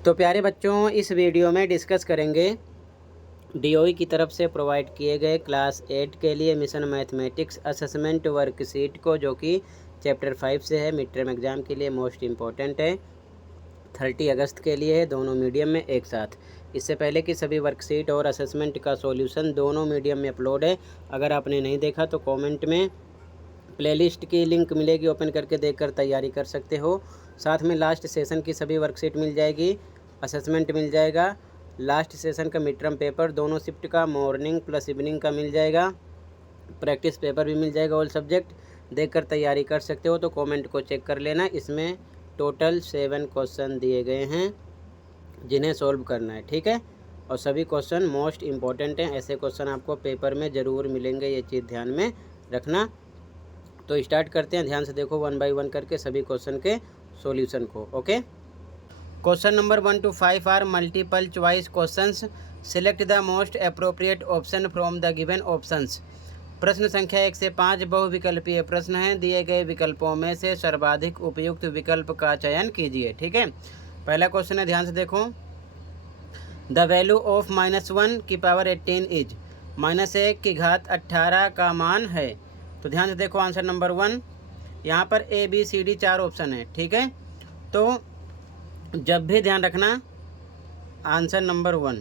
तो प्यारे बच्चों, इस वीडियो में डिस्कस करेंगे डीओई की तरफ से प्रोवाइड किए गए क्लास 8 के लिए मिशन मैथमेटिक्स असेसमेंट वर्कशीट को, जो कि चैप्टर 5 से है। मिड टर्म एग्ज़ाम के लिए मोस्ट इम्पॉर्टेंट है। 30 अगस्त के लिए है, दोनों मीडियम में एक साथ। इससे पहले कि सभी वर्कशीट और असेसमेंट का सॉल्यूशन दोनों मीडियम में अपलोड है। अगर आपने नहीं देखा तो कमेंट में प्लेलिस्ट की लिंक मिलेगी, ओपन करके देखकर तैयारी कर सकते हो। साथ में लास्ट सेशन की सभी वर्कशीट मिल जाएगी, असेसमेंट मिल जाएगा, लास्ट सेशन का मिड टर्म पेपर दोनों शिफ्ट का मॉर्निंग प्लस इवनिंग का मिल जाएगा, प्रैक्टिस पेपर भी मिल जाएगा। ऑल सब्जेक्ट देखकर तैयारी कर सकते हो, तो कमेंट को चेक कर लेना। इसमें टोटल 7 क्वेश्चन दिए गए हैं जिन्हें सॉल्व करना है, ठीक है। और सभी क्वेश्चन मोस्ट इम्पॉर्टेंट हैं। ऐसे क्वेश्चन आपको पेपर में ज़रूर मिलेंगे, ये चीज़ ध्यान में रखना। तो स्टार्ट करते हैं, ध्यान से देखो 1 बाय 1 करके सभी क्वेश्चन के सॉल्यूशन को। Okay, question number 1 to 5 are multiple choice questions. Select the most appropriate option from the given options. प्रश्न संख्या 1 से 5 बहुविकल्पीय प्रश्न हैं। दिए गए विकल्पों में से सर्वाधिक उपयुक्त विकल्प का चयन कीजिए, ठीक है। पहला क्वेश्चन है, ध्यान से देखो। द वैल्यू ऑफ -1 की पावर 18 इज। -1 की घात 18 का मान है। तो ध्यान से देखो आंसर नंबर 1। यहाँ पर ABCD 4 ऑप्शन है, ठीक है। तो जब भी ध्यान रखना आंसर नंबर 1।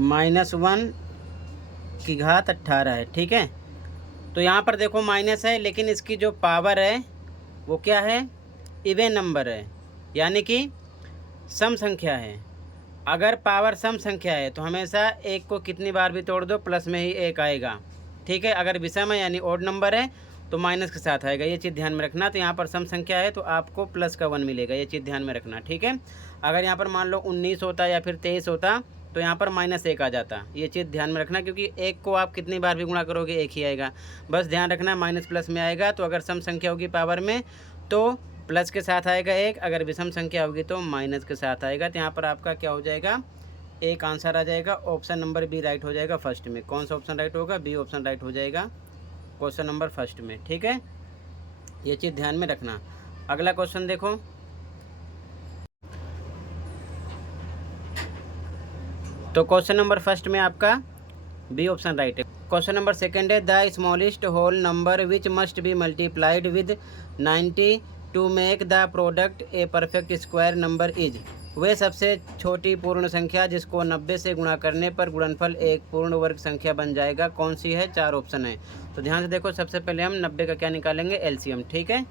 -1 की घात 18 है, ठीक है। तो यहाँ पर देखो माइनस है, लेकिन इसकी जो पावर है वो क्या है, इवन नंबर है, यानी कि सम संख्या है। अगर पावर सम संख्या है तो हमेशा एक को कितनी बार भी तोड़ दो प्लस में ही एक आएगा, ठीक है। अगर विषम है यानी ओड नंबर है तो माइनस के साथ आएगा, ये चीज़ ध्यान में रखना। तो यहाँ पर सम संख्या है तो आपको प्लस का 1 मिलेगा, ये चीज़ ध्यान में रखना, ठीक है। अगर यहाँ पर मान लो 19 होता या फिर 23 होता तो यहाँ पर -1 आ जाता, ये चीज़ ध्यान में रखना, क्योंकि एक को आप कितनी बार भी गुणा करोगे एक ही आएगा। बस ध्यान रखना माइनस प्लस में आएगा। तो अगर सम संख्या होगी पावर में तो प्लस के साथ आएगा एक, अगर विषम संख्या होगी तो माइनस के साथ आएगा। तो यहाँ पर आपका क्या हो जाएगा, एक आंसर आ जाएगा। ऑप्शन नंबर बी राइट हो जाएगा फर्स्ट में। कौन सा ऑप्शन राइट होगा, बी ऑप्शन राइट हो जाएगा क्वेश्चन नंबर फर्स्ट में, ठीक है। ये चीज़ ध्यान में रखना। अगला क्वेश्चन देखो। तो क्वेश्चन नंबर फर्स्ट में आपका बी ऑप्शन राइट है। क्वेश्चन नंबर सेकंड है, the smallest whole number which must be multiplied with 90 to make the product a perfect square number is. वह सबसे छोटी पूर्ण संख्या जिसको 90 से गुणा करने पर गुणनफल एक पूर्ण वर्ग संख्या बन जाएगा, कौन सी है। 4 ऑप्शन है। तो ध्यान से देखो, सबसे पहले हम 90 का क्या निकालेंगे, एलसीएम, ठीक है।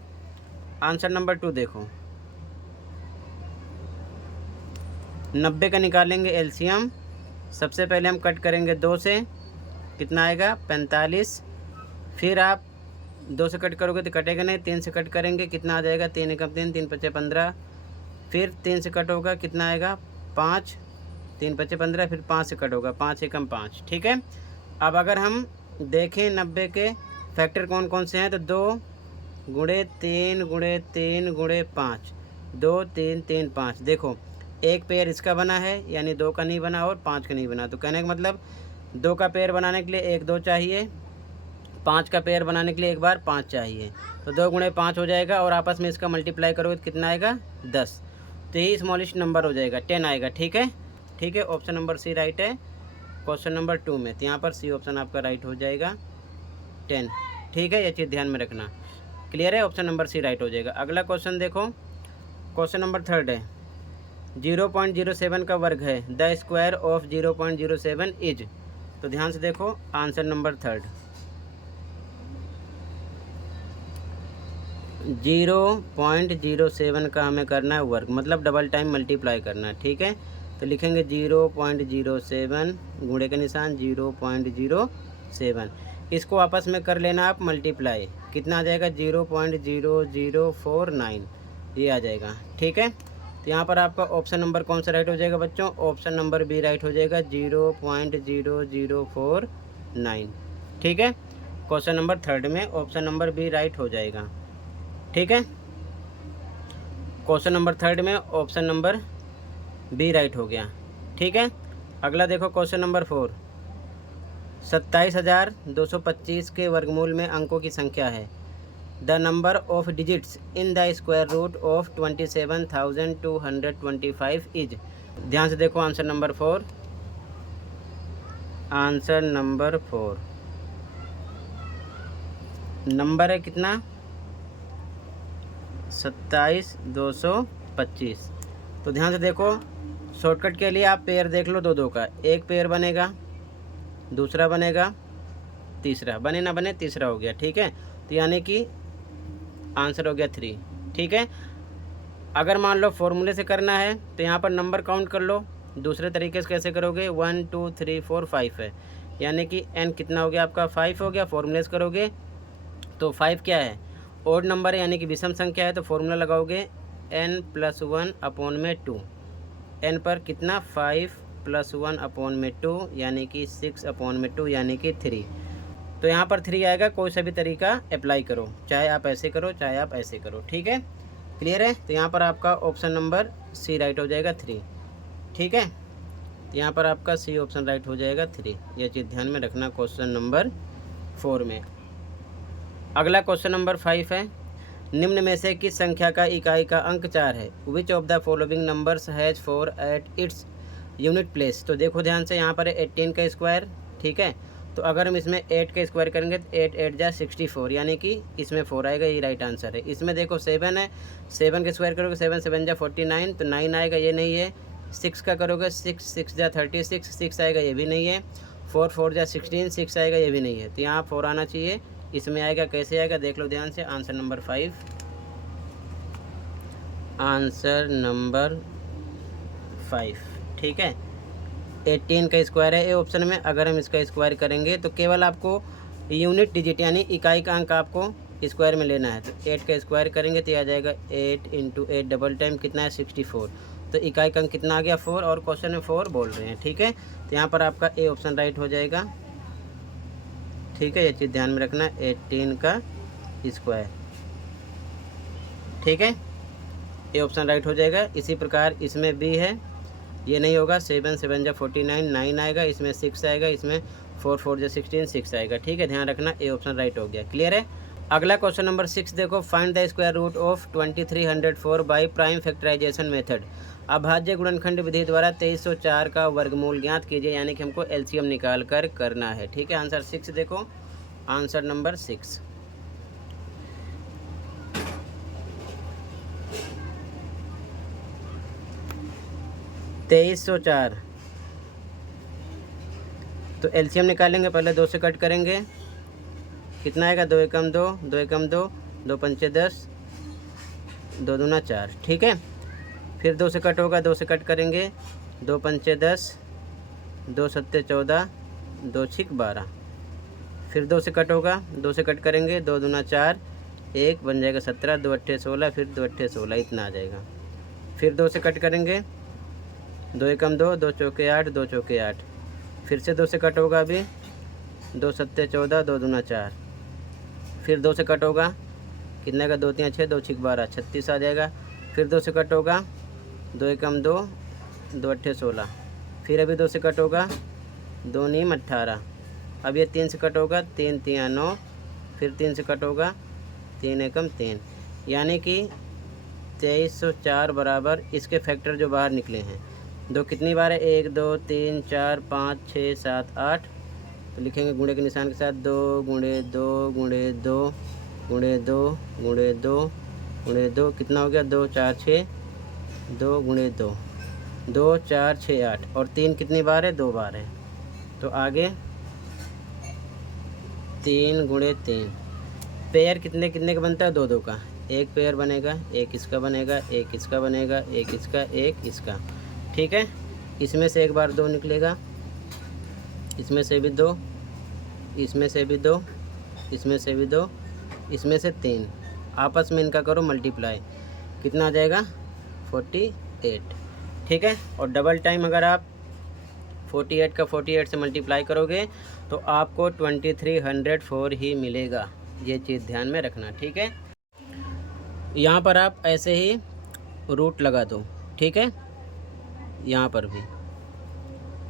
आंसर नंबर 2 देखो, 90 का निकालेंगे एलसीएम। सबसे पहले हम कट करेंगे 2 से, कितना आएगा 45। फिर आप 2 से कट करोगे तो कटेगा नहीं, 3 से कट करेंगे, कितना आ जाएगा 3 एकम 3, 3 पचे 15। फिर 3 से कट होगा, कितना आएगा 5, 3 पचे 15। फिर 5 से कट होगा, 5 एकम 5, ठीक है। अब अगर हम देखें 90 के फैक्टर कौन कौन से हैं, तो 2 गुणे 3 गुणे 3 गुणे 5, 2 3 3 5। देखो एक पेयर इसका बना है, यानी 2 का नहीं बना और 5 का नहीं बना। तो कहने का मतलब 2 का पेयर बनाने के लिए 1 2 चाहिए, 5 का पेयर बनाने के लिए एक बार 5 चाहिए। तो 2 गुणे 5 हो जाएगा, और आपस में इसका मल्टीप्लाई करोगे तो कितना आएगा 10। तो यही स्मॉलेस्ट नंबर हो जाएगा, 10 आएगा, ठीक है। ठीक है, ऑप्शन नंबर सी राइट है क्वेश्चन नंबर 2 में। तो यहाँ पर सी ऑप्शन आपका राइट हो जाएगा 10, ठीक है। ये चीज़ ध्यान में रखना, क्लियर है। ऑप्शन नंबर सी राइट हो जाएगा। अगला क्वेश्चन देखो, क्वेश्चन नंबर 3 है, 0.07 का वर्ग है, द स्क्वायर ऑफ 0.07 इज। तो ध्यान से देखो आंसर नंबर 3, 0.07 का हमें करना है वर्ग, मतलब डबल टाइम मल्टीप्लाई करना है, ठीक है। तो लिखेंगे 0.07 गुणे के निशान 0.07, इसको आपस में कर लेना आप मल्टीप्लाई, कितना आ जाएगा 0.0049, ये आ जाएगा, ठीक है। तो यहाँ पर आपका ऑप्शन नंबर कौन सा राइट हो जाएगा बच्चों, ऑप्शन नंबर बी राइट हो जाएगा 0.0049, ठीक है। क्वेश्चन नंबर 3 में ऑप्शन नंबर बी राइट हो जाएगा, ठीक है। क्वेश्चन नंबर 3 में ऑप्शन नंबर बी राइट हो गया, ठीक है। अगला देखो क्वेश्चन नंबर 4, 27,225 के वर्गमूल में अंकों की संख्या है। The number of digits in the square root of 27,225 is. ध्यान से देखो answer number 4। Answer number 4 number है कितना? 27,225। तो ध्यान से देखो, शॉर्टकट के लिए आप पेयर देख लो, दो का। एक पेयर बनेगा, दूसरा बनेगा, तीसरा। बने ना बने, तीसरा हो गया। ठीक है, तो यानी कि आंसर हो गया 3। ठीक है, अगर मान लो फॉर्मूले से करना है तो यहाँ पर नंबर काउंट कर लो। दूसरे तरीके से कैसे करोगे? 1 2 3 4 5 है, यानी कि n कितना हो गया आपका? 5 हो गया। फॉर्मूले से करोगे तो 5 क्या है? ओड नंबर है, यानी कि विषम संख्या है, तो फॉर्मूला लगाओगे n+1/2। n पर कितना? 5+1/2, यानी कि 6/2, यानी कि 3। तो यहाँ पर 3 आएगा। कोई सा भी तरीका अप्लाई करो, चाहे आप ऐसे करो चाहे आप ऐसे करो। ठीक है, क्लियर है? तो यहाँ पर आपका ऑप्शन नंबर सी राइट हो जाएगा 3। ठीक है, यहाँ पर आपका सी ऑप्शन राइट हो जाएगा 3। यह चीज़ ध्यान में रखना क्वेश्चन नंबर 4 में। अगला क्वेश्चन नंबर 5 है। निम्न में से किस संख्या का इकाई का अंक 4 है? Which of the following numbers has 4 at its unit place. तो देखो ध्यान से, यहाँ पर है 18 का स्क्वायर। ठीक है, तो अगर हम इसमें 8 का स्क्वायर करेंगे तो 8 8 जा 64, यानी कि इसमें 4 आएगा। ये राइट आंसर है। इसमें देखो 7 है, 7 का स्क्वायर करोगे 7 7 जा 49, तो 9 आएगा, ये नहीं है। 6 का करोगे 6 6 जा 36, 6 आएगा, ये भी नहीं है। 4 4 जा 16, 6 आएगा, ये भी नहीं है। तो यहाँ 4 आना चाहिए। इसमें आएगा, कैसे आएगा देख लो ध्यान से। Answer number 5। Answer number 5। ठीक है, 18 का स्क्वायर है ए ऑप्शन में। अगर हम इसका स्क्वायर करेंगे तो केवल आपको यूनिट डिजिट यानी इकाई का अंक आपको स्क्वायर में लेना है। तो 8 का स्क्वायर करेंगे तो आ जाएगा 8 × 8 डबल टाइम कितना है? 64। तो इकाई का अंक कितना आ गया? 4, और क्वेश्चन में 4 बोल रहे हैं। ठीक है, तो यहाँ पर आपका ए ऑप्शन राइट हो जाएगा। ठीक है, ये चीज़ ध्यान में रखना, 18 का स्क्वायर। ठीक है, ए ऑप्शन राइट हो जाएगा। इसी प्रकार इसमें भी है, ये नहीं होगा। 7 7 जा 49, 9 आएगा, इसमें 6 आएगा, इसमें 4 4 जा 16, 6 आएगा। ठीक है, ध्यान रखना, ए ऑप्शन राइट हो गया। क्लियर है? अगला क्वेश्चन नंबर 6 देखो। Find the square root of 2304 by prime factorization method. अभाज्य गुणनखंड विधि द्वारा 2304 का वर्गमूल ज्ञात कीजिए, यानी कि हमको एलसीएम निकाल कर करना है। ठीक है, आंसर 6 देखो। Answer number 6। तेईस 4 तो एलसीएम निकालेंगे। पहले 2 से कट करेंगे, कितना आएगा? 2 एकम 2, 2 एकम 2, 2 पंचे 10, 2 दूना 4। ठीक है, फिर 2 से कट होगा, 2 से कट करेंगे, 2 पंचे 10, 2 सत्ते 14, 2 छिक 12। फिर 2 से कट होगा, 2 से कट करेंगे, 2 दूना 4, 1 बन जाएगा 17, 2 अट्ठे 16, फिर 2 अट्ठे 16, इतना आ जाएगा। फिर 2 से कट करेंगे, 2 एकम 2, 2 चौके 8, 2 चौके 8। फिर से 2 से कट होगा, अभी 2 सत्ते 14, 2 दूना 4। फिर 2 से कट होगा, कितने का? 2 3 6, 2 छिक 12, 36 आ जाएगा। फिर 2 से कट होगा, 2 एकम 2, 2 अट्ठे 16। फिर अभी 2 से कट होगा, 2 नीम 18। अब ये 3 से कट होगा, 3 3 9। फिर 3 से कट होगा, 3 एकम 3, यानी कि 2304 बराबर इसके फैक्टर जो बाहर निकले हैं। 2 कितनी बार है? 1 2 3 4 5 6 7 8। तो लिखेंगे गुणे के निशान के साथ, 2 × 2 × 2 × 2 × 2 × 2, कितना हो गया? 2 4 6, 2 × 2, 2 4 6 8। और 3 कितनी बार है? 2 बार है। तो आगे 3 × 3। पेयर कितने कितने का बनता है? 2 2 का। एक पेयर बनेगा, एक इसका बनेगा, एक इसका बनेगा, एक इसका, एक इसका। ठीक है, इसमें से एक बार 2 निकलेगा, इसमें से भी 2, इसमें से भी 2, इसमें से भी 2, इसमें से 3। आपस में इनका करो मल्टीप्लाई, कितना आ जाएगा? 48। ठीक है, और डबल टाइम अगर आप 48 का 48 से मल्टीप्लाई करोगे तो आपको 2304 ही मिलेगा। ये चीज़ ध्यान में रखना। ठीक है, यहाँ पर आप ऐसे ही रूट लगा दो। ठीक है, यहाँ पर भी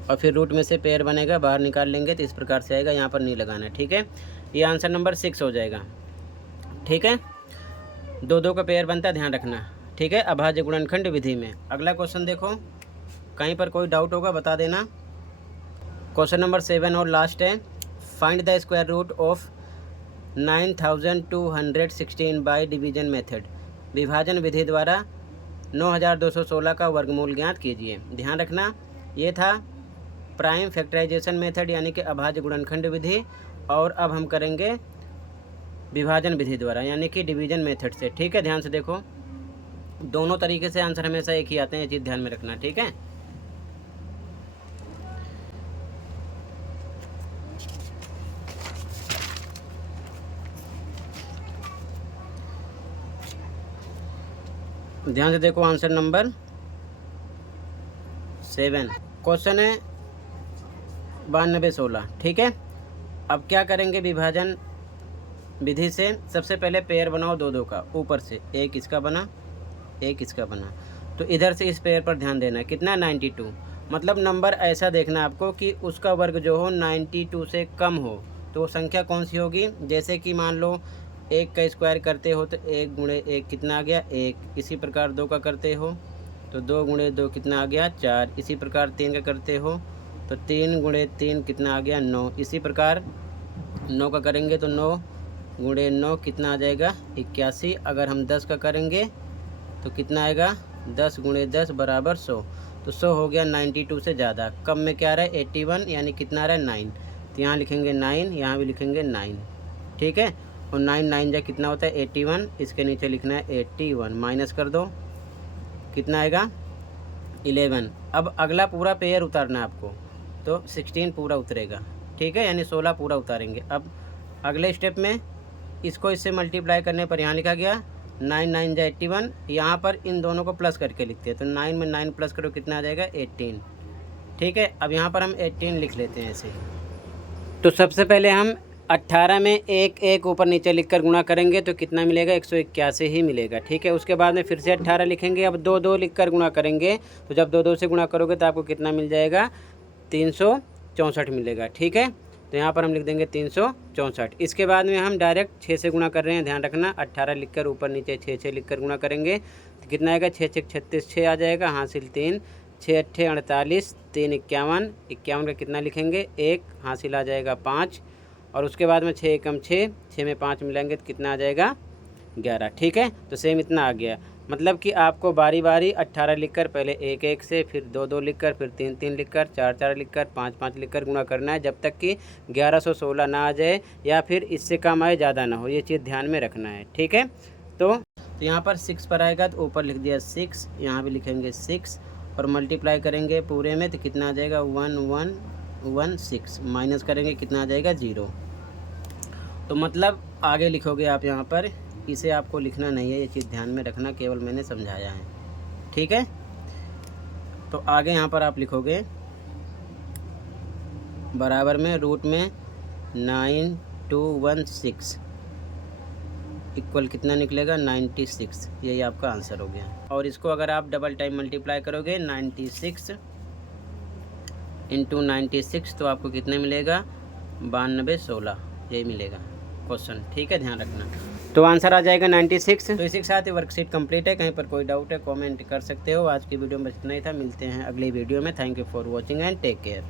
और फिर रूट में से पेयर बनेगा, बाहर निकाल लेंगे तो इस प्रकार से आएगा, यहाँ पर नहीं लगाना है। ठीक है, ये आंसर नंबर 6 हो जाएगा। ठीक है, 2 का पेयर बनता है, ध्यान रखना। ठीक है, अभाज्य गुणनखंड विधि में। अगला क्वेश्चन देखो, कहीं पर कोई डाउट होगा बता देना। क्वेश्चन नंबर 7 और लास्ट है, find the square root of 9216 by division method. विभाजन विधि द्वारा 9216 का वर्गमूल ज्ञात कीजिए। ध्यान रखना, ये था प्राइम फैक्टराइजेशन मेथड यानी कि अभाज्य गुणनखंड विधि, और अब हम करेंगे विभाजन विधि द्वारा यानी कि डिवीजन मेथड से। ठीक है, ध्यान से देखो, दोनों तरीके से आंसर हमेशा एक ही आते हैं, ये चीज़ ध्यान में रखना। ठीक है, ध्यान से देखो, आंसर नंबर 7 क्वेश्चन है 9216। ठीक है, अब क्या करेंगे विभाजन विधि से, सबसे पहले पेयर बनाओ 2 का, ऊपर से एक इसका बना, एक इसका बना, तो इधर से इस पेयर पर ध्यान देना। कितना 92, मतलब नंबर ऐसा देखना आपको कि उसका वर्ग जो हो 92 से कम हो, तो संख्या कौन सी होगी। जैसे कि मान लो 1 का स्क्वायर करते हो तो 1 गुणे 1 कितना आ गया 1, इसी प्रकार 2 का करते हो तो 2 गुणे 2 कितना आ गया 4, इसी प्रकार 3 का करते हो तो 3 गुणे 3 कितना आ गया 9, इसी प्रकार 9 का करेंगे तो 9 गुणे 9 कितना आ जाएगा 81। अगर हम 10 का करेंगे तो कितना आएगा 10 गुणे 10 बराबर 100, तो 100 हो गया 92 से ज़्यादा। कम में क्या आ रहा है 81, यानी कितना आ रहा है 9, तो यहाँ लिखेंगे 9, यहाँ भी लिखेंगे 9। ठीक है, और 9 9 जा कितना होता है 81, इसके नीचे लिखना है 81, माइनस कर दो कितना आएगा 11। अब अगला पूरा पेयर उतारना है आपको, तो 16 पूरा उतरेगा। ठीक है, यानी 16 पूरा उतारेंगे। अब अगले स्टेप में इसको इससे मल्टीप्लाई करने पर यहाँ लिखा गया 9 9 जा 81, यहाँ पर इन दोनों को प्लस करके लिखते हैं, तो 9 में 9 प्लस करो कितना आ जाएगा 18। ठीक है, अब यहाँ पर हम 18 लिख लेते हैं ऐसे ही। तो सबसे पहले हम 18 में 1 1 ऊपर नीचे लिखकर गुणा करेंगे तो कितना मिलेगा 181 ही मिलेगा। ठीक है, उसके बाद में फिर से 18 लिखेंगे, अब 2 2 लिखकर गुणा करेंगे, तो जब 2 2 से गुणा करोगे तो आपको कितना मिल जाएगा 364 मिलेगा। ठीक है, तो यहाँ पर हम लिख देंगे 364। इसके बाद में हम डायरेक्ट 6 से गुणा कर रहे हैं, ध्यान रखना, 18 लिखकर ऊपर नीचे 6 6 लिखकर गुणा करेंगे तो कितना आएगा 6 6 36 6 आ जाएगा, हासिल 3, 6 8 48, 3 51, 51 का कितना लिखेंगे 1, हासिल आ जाएगा 5, और उसके बाद में 6 एकम 6, 6 में 5 मिलाएंगे तो कितना आ जाएगा 11। ठीक है, तो सेम इतना आ गया, मतलब कि आपको बारी बारी 18 लिखकर पहले 1 1 से, फिर 2 2 लिखकर, फिर 3 3 लिखकर, 4 4 लिखकर, 5 5 लिखकर गुणा करना है, जब तक कि 1116 ना आ जाए या फिर इससे कम आए, ज़्यादा ना हो, ये चीज़ ध्यान में रखना है। ठीक है, तो यहाँ पर 6 पर आएगा तो ऊपर लिख दिया 6, यहाँ भी लिखेंगे 6, और मल्टीप्लाई करेंगे पूरे में तो कितना आ जाएगा 1116, माइनस करेंगे कितना आ जाएगा 0। तो मतलब आगे लिखोगे आप यहाँ पर, इसे आपको लिखना नहीं है, ये चीज़ ध्यान में रखना, केवल मैंने समझाया है। ठीक है, तो आगे यहाँ पर आप लिखोगे बराबर में रूट में 9216 इक्वल कितना निकलेगा 96, यही आपका आंसर हो गया। और इसको अगर आप डबल टाइम मल्टीप्लाई करोगे 96 इंटू 96 तो आपको कितना मिलेगा 9216, यही मिलेगा क्वेश्चन। ठीक है, ध्यान रखना, तो आंसर आ जाएगा 96। तो इसी के साथ ही वर्कशीट कंप्लीट है, कहीं पर कोई डाउट है कमेंट कर सकते हो। आज की वीडियो में बस इतना ही था, मिलते हैं अगली वीडियो में। Thank you for watching and take care.